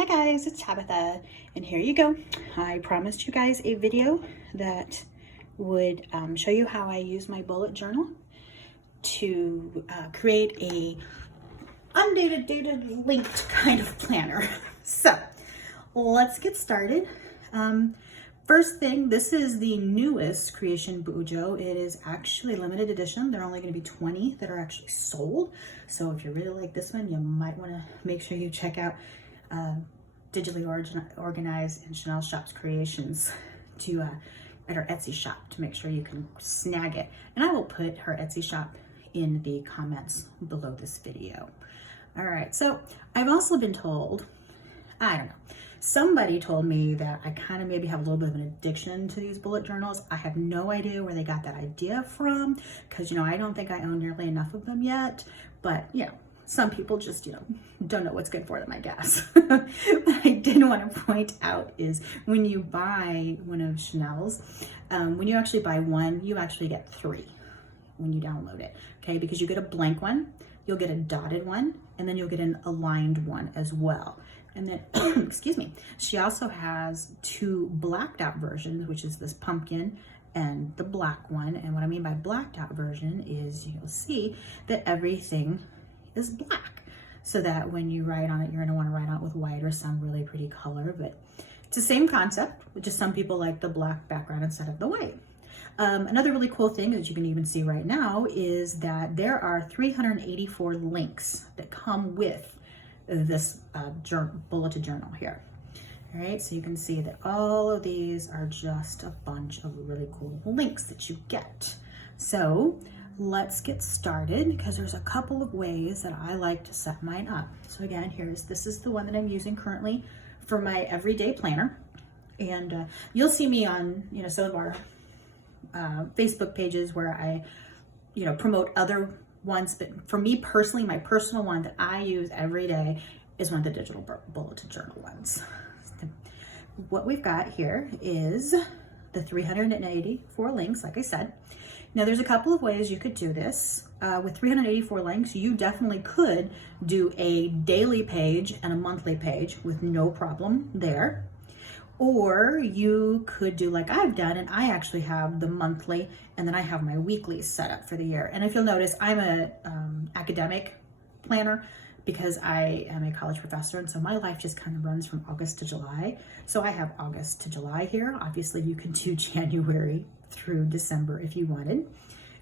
Hi guys, it's Tabitha, and here you go. I promised you guys a video that would show you how I use my bullet journal to create a undated, dated, linked kind of planner. So let's get started. First thing, this is the newest creation, Bujo. It is actually limited edition. There are only going to be 20 that are actually sold. So if you really like this one, you might want to make sure you check out Digitally Organized and Chanel Shops Creations to at our Etsy shop to make sure you can snag it. And I will put her Etsy shop in the comments below this video. All right, so I've also been told, I don't know, somebody told me that I kind of maybe have a little bit of an addiction to these bullet journals. I have no idea where they got that idea from, because, you know, I don't think I own nearly enough of them yet, but, you know, some people just, you know, don't know what's good for them, I guess. What I did want to point out is when you buy one of Chanel's, when you actually buy one, you actually get 3 when you download it, okay? Because you get a blank one, you'll get a dotted one, and then you'll get an aligned one as well. And then, excuse me, she also has 2 blacked out versions, which is this pumpkin and the black one. And what I mean by blacked out version is you'll see that everything is black, so that when you write on it, you're going to want to write on it with white or some really pretty color. But it's the same concept, just some people like the black background instead of the white. Another really cool thing that you can even see right now is that there are 384 links that come with this bulleted journal here. All right, so you can see that all of these are just a bunch of really cool links that you get. So let's get started, because there's a couple of ways that I like to set mine up. So again, this is the one that I'm using currently for my everyday planner. And you'll see me on, you know, some of our Facebook pages where I, you know, promote other ones. But for me personally, my personal one that I use every day is one of the digital bulleted journal ones. What we've got here is the 384 links, like I said. Now, there's a couple of ways you could do this. With 384 links, you definitely could do a daily page and a monthly page with no problem there. Or you could do like I've done, and I actually have the monthly, and then I have my weekly set up for the year. And if you'll notice, I'm a academic planner because I am a college professor, and so my life just kind of runs from August to July. So I have August to July here. Obviously, you can do January through December if you wanted,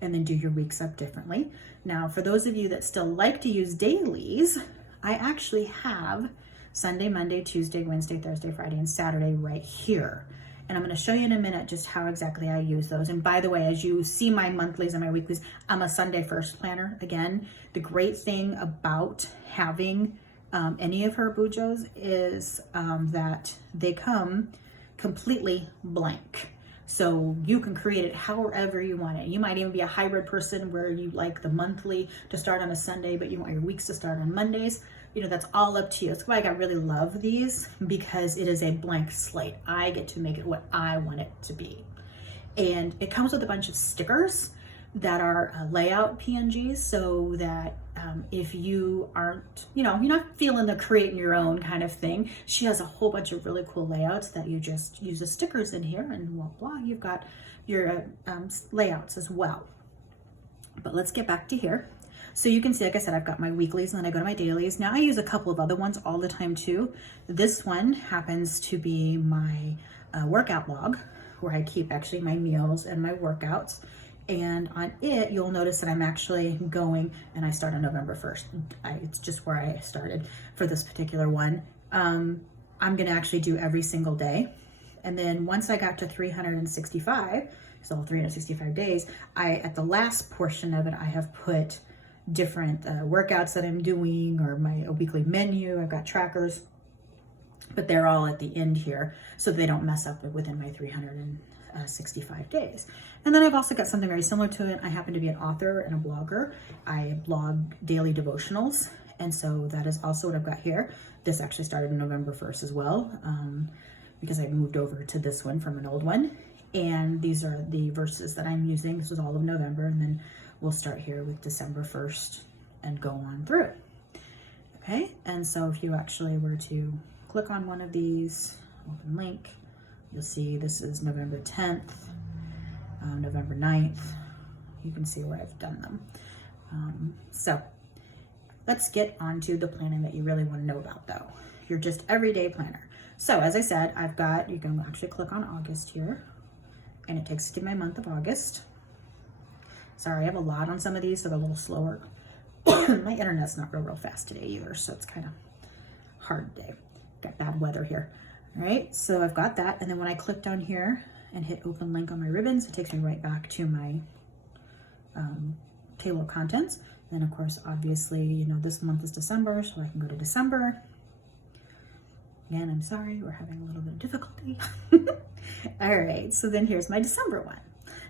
and then do your weeks up differently. Now, for those of you that still like to use dailies, I actually have Sunday, Monday, Tuesday, Wednesday, Thursday, Friday, and Saturday right here. And I'm going to show you in a minute just how exactly I use those. And by the way, as you see my monthlies and my weeklies, I'm a Sunday first planner. Again, the great thing about having any of her Bujos is that they come completely blank. So you can create it however you want it. You might even be a hybrid person where you like the monthly to start on a Sunday, but you want your weeks to start on Mondays. You know, that's all up to you. That's why I really love these, because it is a blank slate. I get to make it what I want it to be. And it comes with a bunch of stickers that are layout PNGs, so that if you aren't, you know, you're not feeling the creating your own kind of thing, she has a whole bunch of really cool layouts that you just use the stickers in here, and voila, you've got your layouts as well. But let's get back to here. So you can see, like I said, I've got my weeklies, and then I go to my dailies. Now I use a couple of other ones all the time too. This one happens to be my workout log, where I keep actually my meals and my workouts. And on it, you'll notice that I'm actually going, and I start on November 1st. It's just where I started for this particular one. I'm gonna actually do every single day. And then once I got to 365, so 365 days, at the last portion of it, I have put different workouts that I'm doing, or my weekly menu. I've got trackers, but they're all at the end here, so they don't mess up within my 365 days. And then I've also got something very similar to it. I happen to be an author and a blogger. I blog daily devotionals, and so that is also what I've got here. This actually started on November 1st as well, because I moved over to this one from an old one. And these are the verses that I'm using. This was all of November, and then we'll start here with December 1st and go on through. Okay, and so if you actually were to click on one of these, open link, you'll see this is November 10th, November 9th. You can see where I've done them. So let's get onto the planning that you really want to know about though. Your just everyday planner. So as I said, you can actually click on August here and it takes you to my month of August. Sorry, I have a lot on some of these, so they're a little slower. My internet's not real fast today either, so it's kind of hard day. Got bad weather here. All right, so I've got that. And then when I click down here and hit open link on my ribbons, it takes me right back to my table of contents. Then of course, obviously, you know, this month is December, so I can go to December. Again, I'm sorry, we're having a little bit of difficulty. All right, so then here's my December one.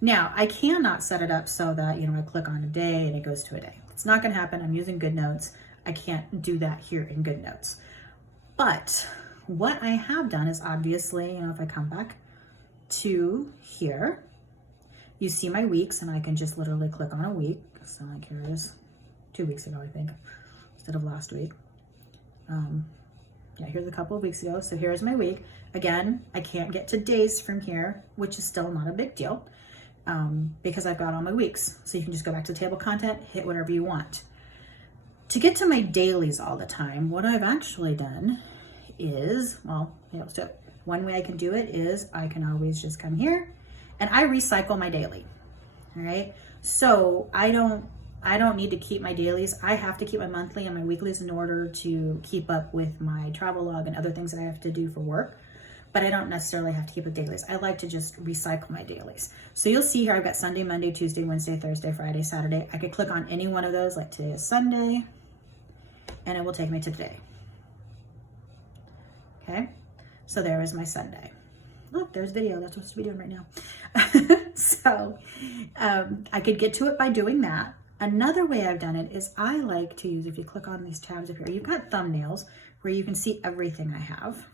Now, I cannot set it up so that, you know, I click on a day and it goes to a day. It's not gonna happen. I'm using GoodNotes. I can't do that here in GoodNotes. But what I have done is obviously, you know, if I come back to here, you see my weeks and I can just literally click on a week. So like here it is, 2 weeks ago, I think, instead of last week. Yeah, here's a couple of weeks ago. So here's my week. Again, I can't get to days from here, which is still not a big deal because I've got all my weeks. So you can just go back to the table of content, hit whatever you want. To get to my dailies all the time, what I've actually done is, well, you know, so one way I can do it is I can always just come here and I recycle my daily. All right. So I don't need to keep my dailies. I have to keep my monthly and my weeklies in order to keep up with my travel log and other things that I have to do for work. But I don't necessarily have to keep with dailies. I like to just recycle my dailies. So you'll see here, I've got Sunday, Monday, Tuesday, Wednesday, Thursday, Friday, Saturday. I could click on any one of those, like today is Sunday, and it will take me to today. Okay, so there is my Sunday. Look, there's video, that's what I'm supposed to be doing right now. So I could get to it by doing that. Another way I've done it is I like to use, if you click on these tabs up here, you've got thumbnails where you can see everything I have.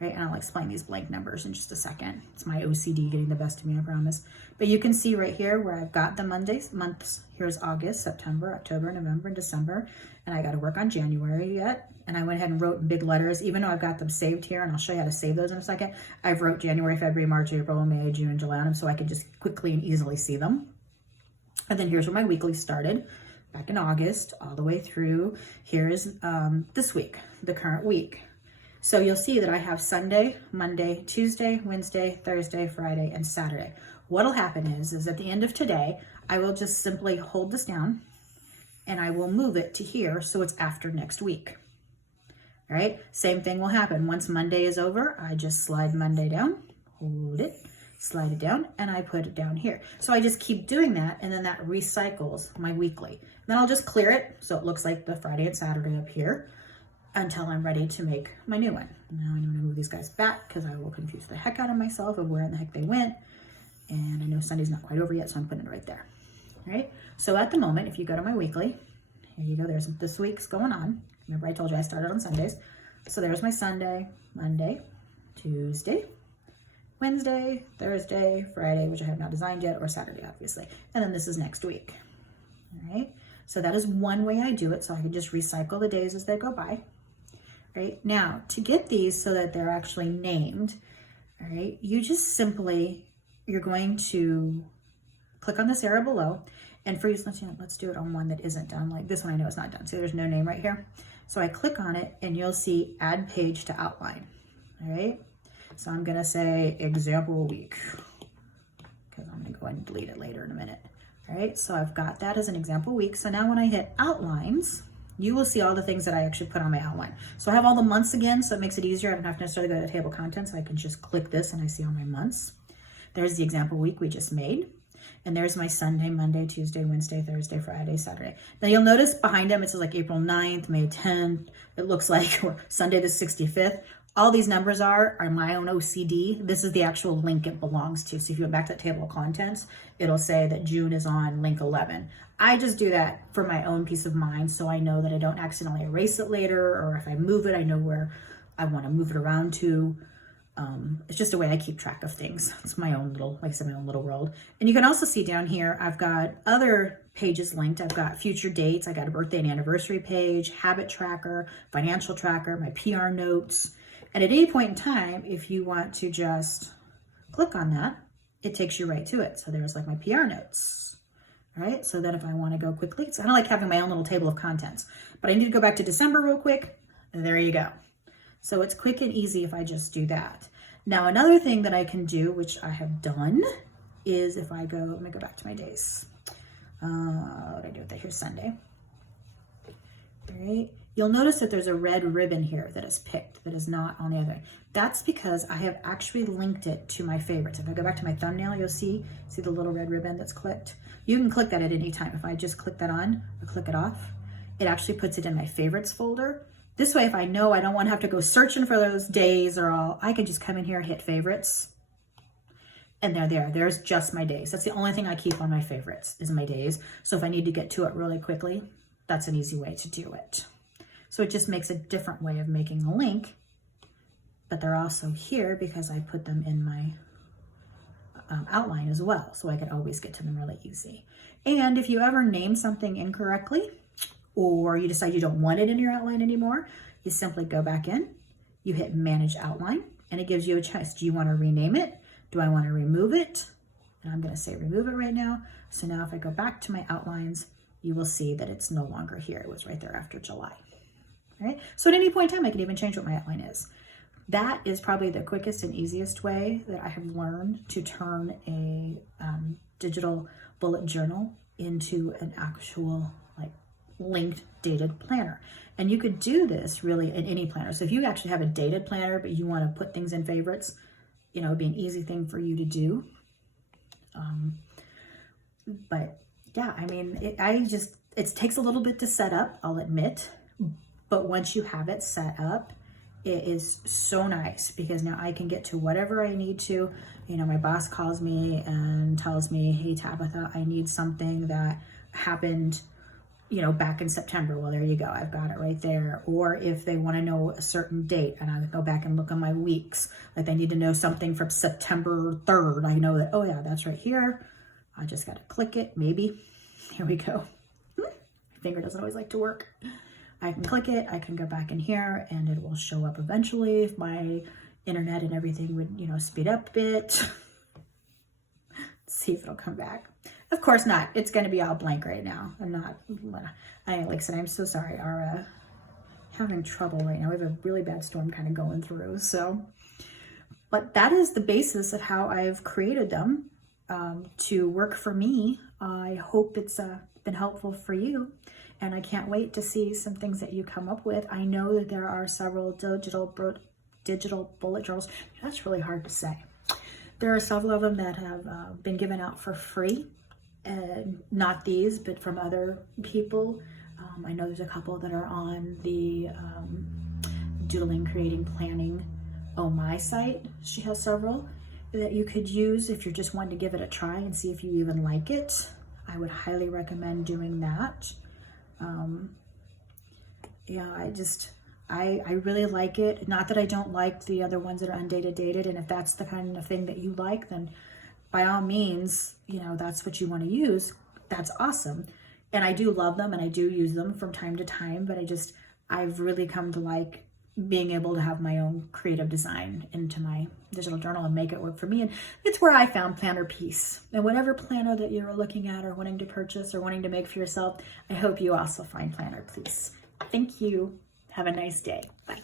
Right, and I'll explain these blank numbers in just a second. It's my OCD getting the best of me, I promise. But you can see right here where I've got the months. Here's August, September, October, November, and December. And I got to work on January yet. And I went ahead and wrote in big letters, even though I've got them saved here, and I'll show you how to save those in a second. I've wrote January, February, March, April, May, June, July on them so I can just quickly and easily see them. And then here's where my weekly started, back in August, all the way through. Here's this week, the current week. So you'll see that I have Sunday, Monday, Tuesday, Wednesday, Thursday, Friday, and Saturday. What'll happen is at the end of today, I will just simply hold this down and I will move it to here so it's after next week. All right, same thing will happen. Once Monday is over, I just slide Monday down, hold it, slide it down, and I put it down here. So I just keep doing that, and then that recycles my weekly. Then I'll just clear it so it looks like the Friday and Saturday up here, until I'm ready to make my new one. Now I'm gonna move these guys back because I will confuse the heck out of myself of where in the heck they went. And I know Sunday's not quite over yet, so I'm putting it right there. All right, so at the moment, if you go to my weekly, here you go, there's this week's going on. Remember I told you I started on Sundays. So there's my Sunday, Monday, Tuesday, Wednesday, Thursday, Friday, which I have not designed yet, or Saturday, obviously. And then this is next week, all right? So that is one way I do it, so I can just recycle the days as they go by. Right now, to get these so that they're actually named, all right, you just simply, you're going to click on this arrow below, and for you, let's do it on one that isn't done. Like this one I know is not done, so there's no name right here. So I click on it and you'll see add page to outline, all right? So I'm gonna say example week, because I'm gonna go ahead and delete it later in a minute. All right, so I've got that as an example week. So now when I hit outlines, you will see all the things that I actually put on my outline. So I have all the months again, so it makes it easier. I don't have to necessarily go to the table of contents. I can just click this and I see all my months. There's the example week we just made. And there's my Sunday, Monday, Tuesday, Wednesday, Thursday, Friday, Saturday. Now you'll notice behind them, it says like April 9th, May 10th. It looks like Sunday the 65th. All these numbers are my own OCD. This is the actual link it belongs to. So if you go back to that table of contents, it'll say that June is on link 11. I just do that for my own peace of mind, so I know that I don't accidentally erase it later, or if I move it, I know where I want to move it around to. It's just a way I keep track of things. It's my own little, like I said, my own little world. And you can also see down here, I've got other pages linked. I've got future dates. I got a birthday and anniversary page, habit tracker, financial tracker, my PR notes. And at any point in time, if you want to just click on that, it takes you right to it. So there's like my PR notes. All right. So then if I want to go quickly, it's kind of like having my own little table of contents, but I need to go back to December real quick. And there you go. So it's quick and easy if I just do that. Now, another thing that I can do, which I have done, is if I go, let me go back to my days. What did I do with that? Here's Sunday. All right. You'll notice that there's a red ribbon here that is picked, that is not on the other. That's because I have actually linked it to my favorites. If I go back to my thumbnail, you'll see the little red ribbon that's clicked. You can click that at any time. If I just click that on or click it off, it actually puts it in my favorites folder. This way, if I know I don't want to have to go searching for those days or all, I can just come in here, hit favorites, and they're there. There's just my days. That's the only thing I keep on my favorites is my days. So if I need to get to it really quickly, that's an easy way to do it. So it just makes a different way of making a link, but they're also here because I put them in my outline as well. So I can always get to them really easy. And if you ever name something incorrectly, or you decide you don't want it in your outline anymore, you simply go back in, you hit manage outline, and it gives you a choice. Do you want to rename it? Do I want to remove it? And I'm going to say remove it right now. So now if I go back to my outlines, you will see that it's no longer here. It was right there after July. All right. So at any point in time, I can even change what my outline is. That is probably the quickest and easiest way that I have learned to turn a digital bullet journal into an actual linked dated planner. And you could do this really in any planner. So if you actually have a dated planner, but you want to put things in favorites, you know, it'd be an easy thing for you to do. But yeah, I mean, it takes a little bit to set up, I'll admit, but once you have it set up, it is so nice because now I can get to whatever I need to. You know, my boss calls me and tells me, hey, Tabitha, I need something that happened, you know, back in September. Well, there you go. I've got it right there. Or if they want to know a certain date and I go back and look on my weeks, like they need to know something from September 3rd. I know that, oh yeah, that's right here. I just got to click it. Maybe. Here we go. My finger doesn't always like to work. I can click it. I can go back in here and it will show up eventually if my internet and everything would, you know, speed up a bit. See if it'll come back. Of course not. It's going to be all blank right now. Like I said, I'm so sorry. Our having trouble right now. We have a really bad storm kind of going through. So, but that is the basis of how I've created them to work for me. I hope it's been helpful for you. And I can't wait to see some things that you come up with. I know that there are several digital bullet journals. That's really hard to say. There are several of them that have been given out for free. And not these, but from other people. I know there's a couple that are on the Doodling, Creating, Planning Oh My site. She has several that you could use if you're just wanting to give it a try and see if you even like it. I would highly recommend doing that. Yeah, I really like it. Not that I don't like the other ones that are undated, and if that's the kind of thing that you like, then by all means, you know, that's what you want to use. That's awesome. And I do love them and I do use them from time to time, but I've really come to like being able to have my own creative design into my digital journal and make it work for me. And it's where I found planner peace. And whatever planner that you're looking at or wanting to purchase or wanting to make for yourself, I hope you also find planner peace. Thank you. Have a nice day. Bye.